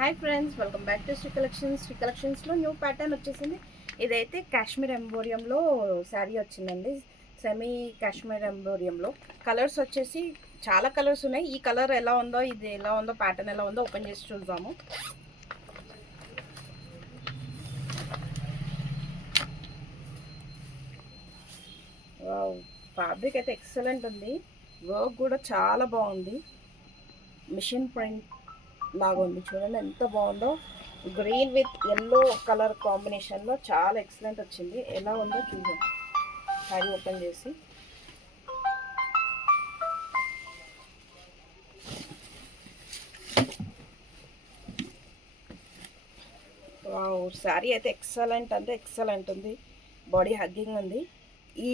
Hi friends, welcome back to Shri collections. Shri కలెక్షన్స్లో new pattern వచ్చేసింది. ఇదైతే కాశ్మీర్ ఎంబోరియంలో శారీ వచ్చిందండి. సెమీ కాశ్మీర్ ఎంబోరియంలో కలర్స్ వచ్చేసి చాలా కలర్స్ ఉన్నాయి. ఈ కలర్ ఎలా ఉందో, ఇది ఎలా ఉందో, ప్యాటర్న్ ఎలా ఉందో ఓపెన్ చేసి చూద్దాము. ఫ్యాబ్రిక్ అయితే ఎక్సలెంట్ ఉంది. వర్క్ కూడా చాలా బాగుంది. మిషన్ ప్రింట్ లాగా ఉంది. చూడండి ఎంత బాగుందో. గ్రీన్ విత్ ఎల్లో కలర్ కాంబినేషన్లో చాలా ఎక్సలెంట్ వచ్చింది. ఎలా ఉందో చూద్దాం శారీ ఓపెన్ చేసి. శారీ అయితే ఎక్సలెంట్ అంటే ఎక్సలెంట్ ఉంది. బాడీ హగ్గింగ్ ఉంది. ఈ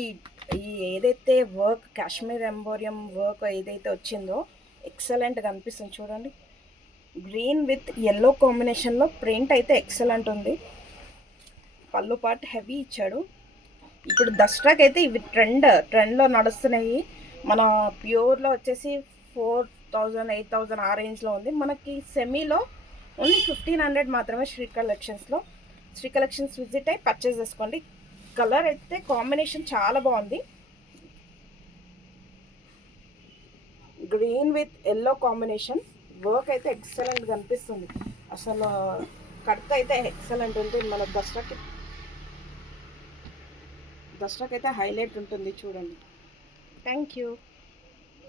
ఈ ఏదైతే వర్క్ కాశ్మీర్ ఎంబోరియం వర్క్ ఏదైతే వచ్చిందో ఎక్సలెంట్గా అనిపిస్తుంది. చూడండి, గ్రీన్ విత్ ఎల్లో కాంబినేషన్లో ప్రింట్ అయితే ఎక్సలెంట్ ఉంది. పళ్ళు పాటు హెవీ ఇచ్చాడు. ఇప్పుడు దసరాకి అయితే ఇవి ట్రెండ్లో నడుస్తున్నాయి. మన ప్యూర్లో వచ్చేసి 4000 8000 ఆ రేంజ్లో ఉంది. మనకి సెమీలో ఓన్లీ 1500 మాత్రమే. శ్రీ కలెక్షన్స్ విజిట్ అయ్యి పర్చేస్ చేసుకోండి. కలర్ అయితే కాంబినేషన్ చాలా బాగుంది. Green with yellow combination work అయితే ఎక్సలెంట్గా అనిపిస్తుంది. అసలు కట్ అయితే ఎక్సలెంట్ ఉంటుంది. మన దసరాకి అయితే హైలైట్ ఉంటుంది. చూడండి. Thank you.